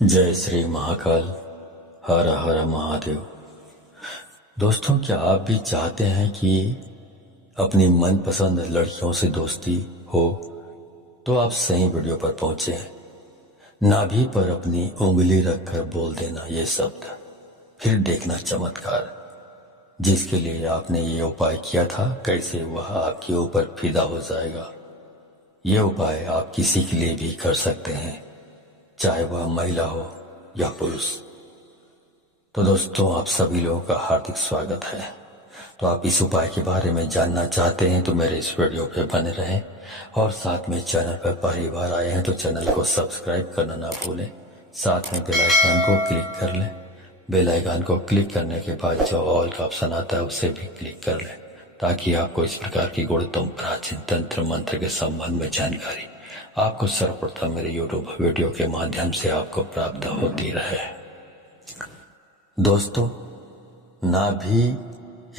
जय श्री महाकाल। हर हर महादेव। दोस्तों, क्या आप भी चाहते हैं कि अपनी मनपसंद लड़कियों से दोस्ती हो? तो आप सही वीडियो पर पहुंचे हैं। नाभि पर अपनी उंगली रखकर बोल देना ये शब्द, फिर देखना चमत्कार। जिसके लिए आपने ये उपाय किया था, कैसे वह आपके ऊपर फिदा हो जाएगा। ये उपाय आप किसी के लिए भी कर सकते हैं, चाहे वह महिला हो या पुरुष। तो दोस्तों, आप सभी लोगों का हार्दिक स्वागत है। तो आप इस उपाय के बारे में जानना चाहते हैं तो मेरे इस वीडियो पे बने रहें, और साथ में चैनल पर पहली बार आए हैं तो चैनल को सब्सक्राइब करना ना भूलें। साथ में बेल आइकन को क्लिक कर लें। बेल आइकन को क्लिक करने के बाद जो ऑल का ऑप्शन आता है उसे भी क्लिक कर लें, ताकि आपको इस प्रकार की गुणतम प्राचीन तंत्र मंत्र के संबंध में जानकारी आपको सर्वप्रथम मेरे यूट्यूब वीडियो के माध्यम से आपको प्राप्त होती रहे। दोस्तों, नाभि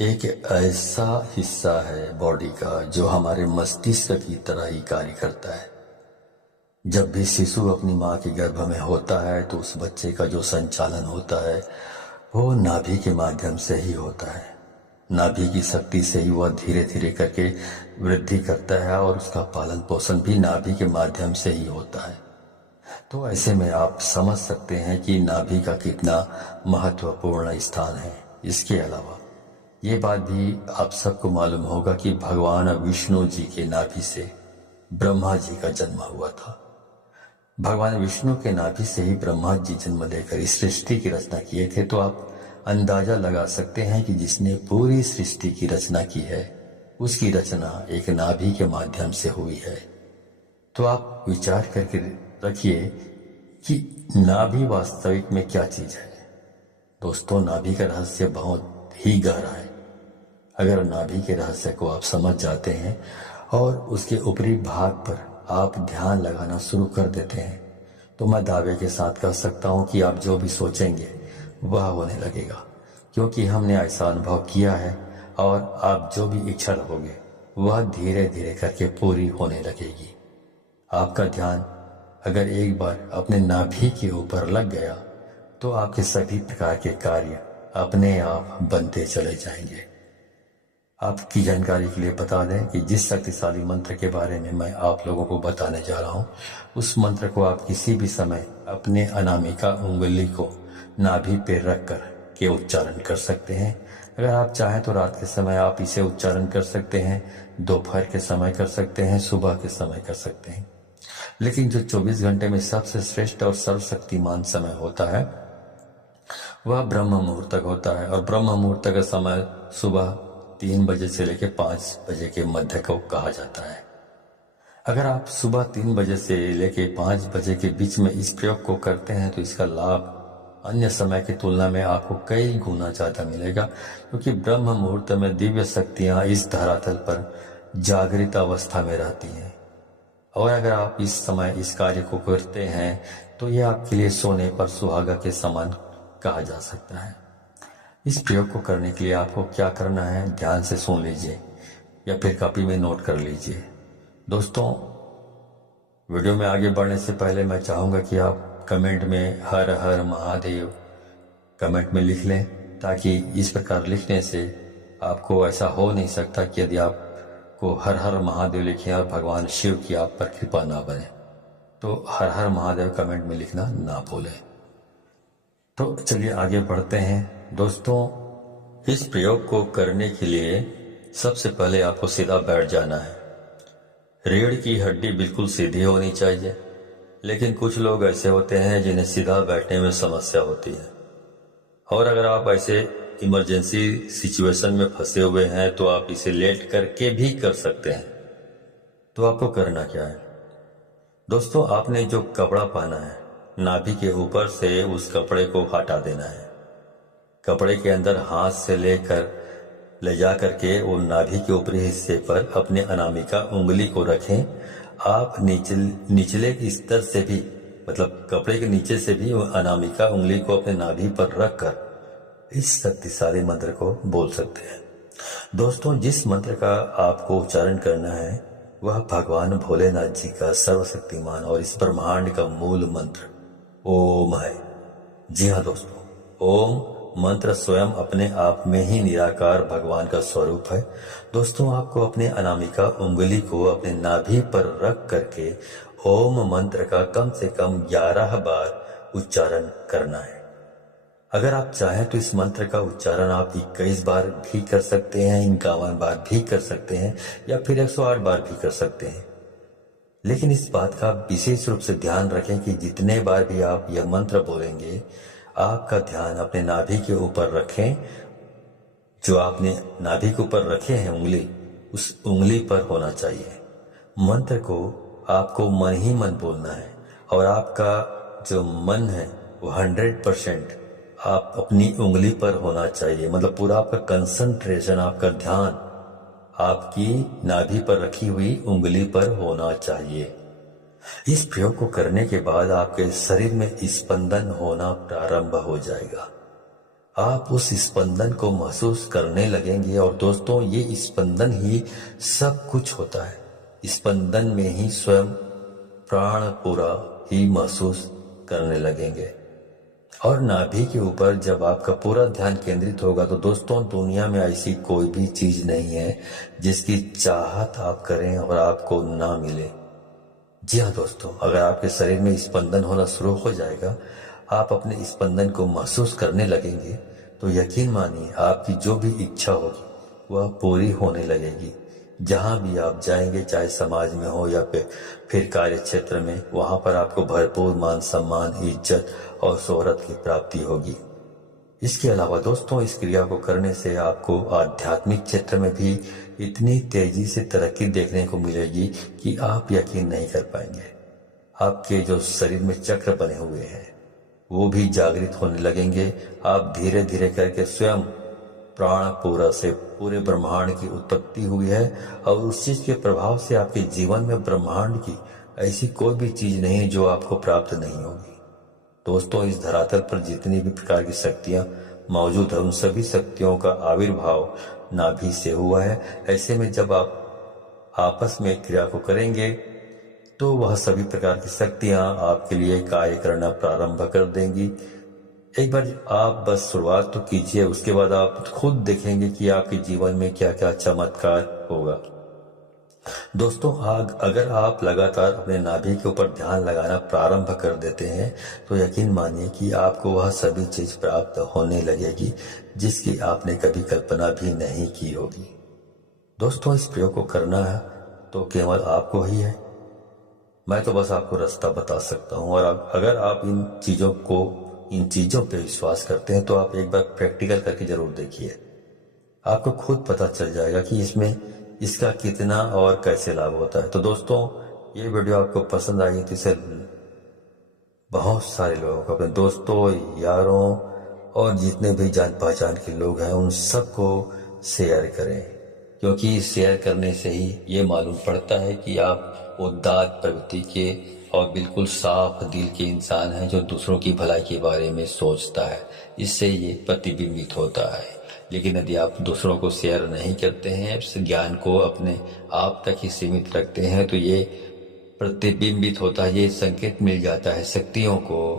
एक ऐसा हिस्सा है बॉडी का जो हमारे मस्तिष्क की तरह ही कार्य करता है। जब भी शिशु अपनी माँ के गर्भ में होता है तो उस बच्चे का जो संचालन होता है वो नाभि के माध्यम से ही होता है। नाभि की शक्ति से ही वह धीरे धीरे करके वृद्धि करता है, और उसका पालन पोषण भी नाभि के माध्यम से ही होता है। तो ऐसे में आप समझ सकते हैं कि नाभि का कितना महत्वपूर्ण स्थान है। इसके अलावा ये बात भी आप सबको मालूम होगा कि भगवान विष्णु जी के नाभि से ब्रह्मा जी का जन्म हुआ था। भगवान विष्णु के नाभि से ही ब्रह्मा जी जन्म लेकर इस सृष्टि की रचना किए थे। तो आप अंदाजा लगा सकते हैं कि जिसने पूरी सृष्टि की रचना की है उसकी रचना एक नाभि के माध्यम से हुई है। तो आप विचार करके रखिए कि नाभि वास्तविक में क्या चीज है। दोस्तों, नाभि का रहस्य बहुत ही गहरा है। अगर नाभि के रहस्य को आप समझ जाते हैं और उसके ऊपरी भाग पर आप ध्यान लगाना शुरू कर देते हैं तो मैं दावे के साथ कह सकता हूं कि आप जो भी सोचेंगे वह होने लगेगा, क्योंकि हमने ऐसा अनुभव किया है। और आप जो भी इच्छा रखोगे वह धीरे धीरे करके पूरी होने लगेगी। आपका ध्यान अगर एक बार अपने नाभि के ऊपर लग गया तो आपके सभी प्रकार के कार्य अपने आप बनते चले जाएंगे। आपकी जानकारी के लिए बता दें कि जिस शक्तिशाली मंत्र के बारे में मैं आप लोगों को बताने जा रहा हूं, उस मंत्र को आप किसी भी समय अपने अनामिका उंगली को नाभि पे रखकर के उच्चारण कर सकते हैं। अगर आप चाहें तो रात के समय आप इसे उच्चारण कर सकते हैं, दोपहर के समय कर सकते हैं, सुबह के समय कर सकते हैं। लेकिन जो 24 घंटे में सबसे श्रेष्ठ और सर्वशक्तिमान समय होता है वह ब्रह्म मुहूर्त तक होता है। और ब्रह्म मुहूर्त का समय सुबह 3 बजे से लेकर 5 बजे के मध्य को कहा जाता है। अगर आप सुबह 3 बजे से लेकर 5 बजे के बीच में इस प्रयोग को करते हैं तो इसका लाभ अन्य समय की तुलना में आपको कई गुना ज्यादा मिलेगा, क्योंकि ब्रह्म मुहूर्त में दिव्य शक्तियां इस धरातल पर जागृत अवस्था में रहती हैं। और अगर आप इस समय इस कार्य को करते हैं तो यह आपके लिए सोने पर सुहागा के समान कहा जा सकता है। इस प्रयोग को करने के लिए आपको क्या करना है, ध्यान से सुन लीजिए या फिर कॉपी में नोट कर लीजिए। दोस्तों, वीडियो में आगे बढ़ने से पहले मैं चाहूंगा कि आप कमेंट में हर हर महादेव कमेंट में लिख लें, ताकि इस प्रकार लिखने से आपको ऐसा हो नहीं सकता कि यदि आपको हर हर महादेव लिखें और भगवान शिव की आप पर कृपा ना बने। तो हर हर महादेव कमेंट में लिखना ना भूलें। तो चलिए आगे बढ़ते हैं। दोस्तों, इस प्रयोग को करने के लिए सबसे पहले आपको सीधा बैठ जाना है। रीढ़ की हड्डी बिल्कुल सीधी होनी चाहिए, लेकिन कुछ लोग ऐसे होते हैं जिन्हें सीधा बैठने में समस्या होती है। और अगर आप ऐसे इमरजेंसी सिचुएशन में फंसे हुए हैं तो आप इसे लेट करके भी कर सकते हैं। तो आपको करना क्या है दोस्तों, आपने जो कपड़ा पहना है नाभि के ऊपर से उस कपड़े को हटा देना है। कपड़े के अंदर हाथ से ले जा करके वो नाभि के ऊपरी हिस्से पर अपने अनामिका उंगली को रखें। आप निचले स्तर से भी, मतलब कपड़े के नीचे से भी अनामिका उंगली को अपने नाभि पर रखकर इस शक्तिशाली मंत्र को बोल सकते हैं। दोस्तों, जिस मंत्र का आपको उच्चारण करना है वह भगवान भोलेनाथ जी का सर्वशक्तिमान और इस ब्रह्मांड का मूल मंत्र ओम है। जी हाँ दोस्तों, ओम मंत्र स्वयं अपने आप में ही निराकार भगवान का स्वरूप है। दोस्तों, आपको अपने अनामिका उंगली को अपने नाभि पर रख करके ओम मंत्र का कम से कम 11 बार उच्चारण करना है। अगर आप चाहें तो इस मंत्र का उच्चारण आप 21 बार भी कर सकते हैं, 51 बार भी कर सकते हैं, या फिर 108 बार भी कर सकते हैं। लेकिन इस बात का विशेष रूप से ध्यान रखें कि जितने बार भी आप यह मंत्र बोलेंगे, आपका ध्यान अपने नाभि के ऊपर रखें। जो आपने नाभि के ऊपर रखे हैं उंगली, उस उंगली पर होना चाहिए। मंत्र को आपको मन ही मन बोलना है और आपका जो मन है वो 100% आप अपनी उंगली पर होना चाहिए। मतलब पूरा आपका कंसंट्रेशन, आपका ध्यान आपकी नाभि पर रखी हुई उंगली पर होना चाहिए। इस प्रयोग को करने के बाद आपके शरीर में स्पंदन होना प्रारंभ हो जाएगा। आप उस स्पंदन को महसूस करने लगेंगे और दोस्तों, ये स्पंदन ही सब कुछ होता है। स्पंदन में ही स्वयं प्राण पूरा ही महसूस करने लगेंगे। और नाभि के ऊपर जब आपका पूरा ध्यान केंद्रित होगा तो दोस्तों, दुनिया में ऐसी कोई भी चीज नहीं है जिसकी चाहत आप करें और आपको ना मिले। जी हाँ दोस्तों, अगर आपके शरीर में स्पंदन होना शुरू हो जाएगा, आप अपने स्पंदन को महसूस करने लगेंगे, तो यकीन मानिए आपकी जो भी इच्छा होगी वह पूरी होने लगेगी। जहां भी आप जाएंगे, चाहे समाज में हो या फिर कार्य क्षेत्र में, वहां पर आपको भरपूर मान सम्मान, इज्जत और शोहरत की प्राप्ति होगी। इसके अलावा दोस्तों, इस क्रिया को करने से आपको आध्यात्मिक क्षेत्र में भी इतनी तेजी से तरक्की देखने को मिलेगी कि आप यकीन नहीं कर पाएंगे। आपके जो शरीर में चक्र बने हुए हैं वो भी जागृत होने लगेंगे। आप धीरे धीरे करके स्वयं प्राण पूरा से पूरे ब्रह्मांड की उत्पत्ति हुई है और उस चीज के प्रभाव से आपके जीवन में ब्रह्मांड की ऐसी कोई भी चीज नहीं है जो आपको प्राप्त नहीं होगी। दोस्तों, इस धरातल पर जितनी भी प्रकार की शक्तियां मौजूद है, उन सभी शक्तियों का आविर्भाव नाभि से हुआ है। ऐसे में जब आप आपस में क्रिया को करेंगे तो वह सभी प्रकार की शक्तियां आपके लिए कार्य करना प्रारंभ कर देंगी। एक बार आप बस शुरुआत तो कीजिए, उसके बाद आप खुद देखेंगे कि आपके जीवन में क्या क्या चमत्कार होगा। दोस्तों, अगर आप लगातार अपने नाभि के ऊपर ध्यान लगाना प्रारंभ कर देते हैं तो यकीन मानिए कि आपको वह सभी चीज प्राप्त होने लगेगी जिसकी आपने कभी कल्पना भी नहीं की होगी। दोस्तों, इस प्रयोग को करना है तो केवल आपको ही है। मैं तो बस आपको रास्ता बता सकता हूँ, और अगर आप इन चीजों पे विश्वास करते हैं तो आप एक बार प्रैक्टिकल करके जरूर देखिए। आपको खुद पता चल जाएगा कि इसका कितना और कैसे लाभ होता है। तो दोस्तों, ये वीडियो आपको पसंद आई तो इसे बहुत सारे लोगों को, अपने दोस्तों, यारों और जितने भी जान पहचान के लोग हैं उन सबको शेयर करें, क्योंकि शेयर करने से ही ये मालूम पड़ता है कि आप उदात्त प्रवृत्ति के और बिल्कुल साफ दिल के इंसान हैं जो दूसरों की भलाई के बारे में सोचता है। इससे ये प्रतिबिंबित होता है। लेकिन यदि आप दूसरों को शेयर नहीं करते हैं, इस ज्ञान को अपने आप तक ही सीमित रखते हैं, तो ये प्रतिबिंबित होता है, ये संकेत मिल जाता है शक्तियों को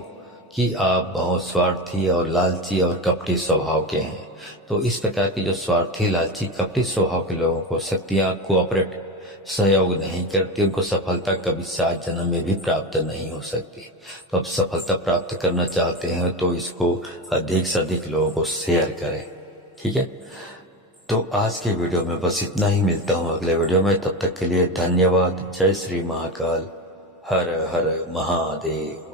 कि आप बहुत स्वार्थी और लालची और कपटी स्वभाव के हैं। तो इस प्रकार के जो स्वार्थी, लालची, कपटी स्वभाव के लोगों को शक्तियां कोऑपरेट, सहयोग नहीं करती, उनको सफलता कभी 7 जन्म में भी प्राप्त नहीं हो सकती। तो अब सफलता प्राप्त करना चाहते हैं तो इसको अधिक से अधिक लोगों को शेयर करें, ठीक है। तो आज के वीडियो में बस इतना ही। मिलता हूँ अगले वीडियो में, तब तक के लिए धन्यवाद। जय श्री महाकाल, हर हर महादेव।